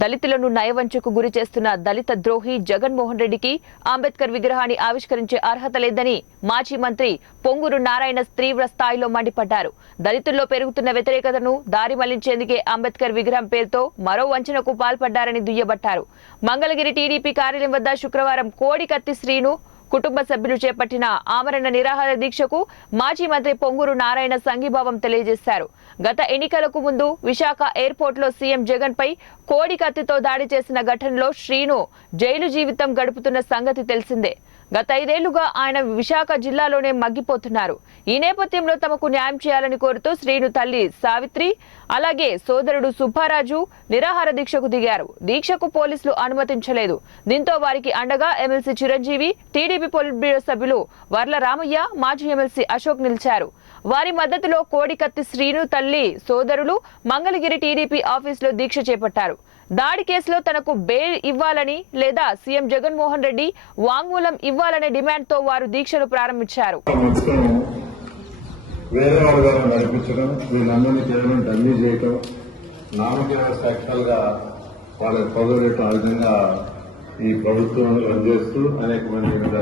దళితులను నయవంచకు గురి చేస్తున్న దళిత ద్రోహి జగన్మోహన్ రెడ్డికి అంబేద్కర్ విగ్రహాన్ని ఆవిష్కరించే అర్హత లేదని మాజీ మంత్రి పొంగూరు నారాయణ తీవ్ర స్థాయిలో మండిపడ్డారు. దళితుల్లో పెరుగుతున్న వ్యతిరేకతను దారి మళ్లించేందుకే అంబేద్కర్ విగ్రహం పేరుతో మరో వంచనకు పాల్పడ్డారని దుయ్యబట్టారు. మంగళగిరి టీడీపీ కార్యాలయం వద్ద శుక్రవారం కోడికత్తి శ్రీను కుటుంబ సభ్యులు చేపట్టిన ఆమరణ నిరాహార దీక్షకు మాజీ మంత్రి పొంగూరు నారాయణ సంఘీభావం తెలియజేశారు. గత ఎన్నికలకు ముందు విశాఖ ఎయిర్పోర్ట్ లో సీఎం జగన్ పై కోడి కత్తితో దాడి చేసిన ఘటనలో శ్రీను జైలు జీవితం గడుపుతున్న సంగతి తెలిసిందే. గత 5 ఏళ్లుగా ఆయన విశాఖ జిల్లాలోనే మగ్గిపోతున్నారు. ఈ నేపథ్యంలో తమకు న్యాయం చేయాలని కోరుతూ శ్రీను తల్లి సావిత్రి అలాగే సోదరుడు సుబ్బారాజు నిరాహార దీక్షకు దిగారు. దీక్షకు పోలీసులు అనుమతించలేదు. దీంతో వారికి అండగా MLC Chiranjeevi, TDP polit bureau సభ్యులు వర్ల రామయ్య, మాజీ ఎమ్మెల్సీ అశోక్ నిలిచారు. వారి మద్దతులో కోడికత్తి శ్రీను తల్లి సోదరులు మంగళగిరి టీడీపీ ఆఫీసులో దీక్ష చేపట్టారు. దాడి కేసులో తనకు బెయిల్ ఇవ్వాలని లేదా సీఎం జగన్మోహన్ రెడ్డి వాంగ్మూలం ఇవ్వాలనే డిమాండ్తో వారు దీక్షను ప్రారంభించారు. ఈ ప్రభుత్వం రన్ చేస్తూ అనేక మంది మీద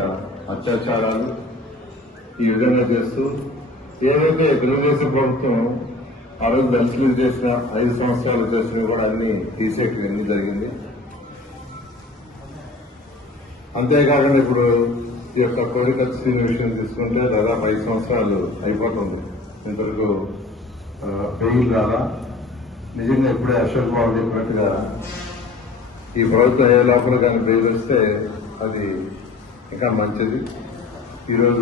అత్యాచారాలు ఈ విధంగా చేస్తూ ఏదైతే తెలుగుదేశం ప్రభుత్వం ఆ రోజు దళితులు చేసిన 5 సంవత్సరాలు చేసినవి కూడా అన్ని తీసేయడం జరిగింది. అంతేకాకుండా ఇప్పుడు ఈ యొక్క కోడికత్తి శ్రీను విషయం తీసుకుంటే దాదాపు 5 సంవత్సరాలు అయిపోతుంది. ఇంతవరకు బెయిల్ రాలా. నిజంగా ఇప్పుడే అశోక్ బాబు చెప్పినట్టుగా ఈ ప్రభుత్వం ఏ లోపల కానీ బెయిల్ వస్తే అది ఇంకా మంచిది. ఈరోజు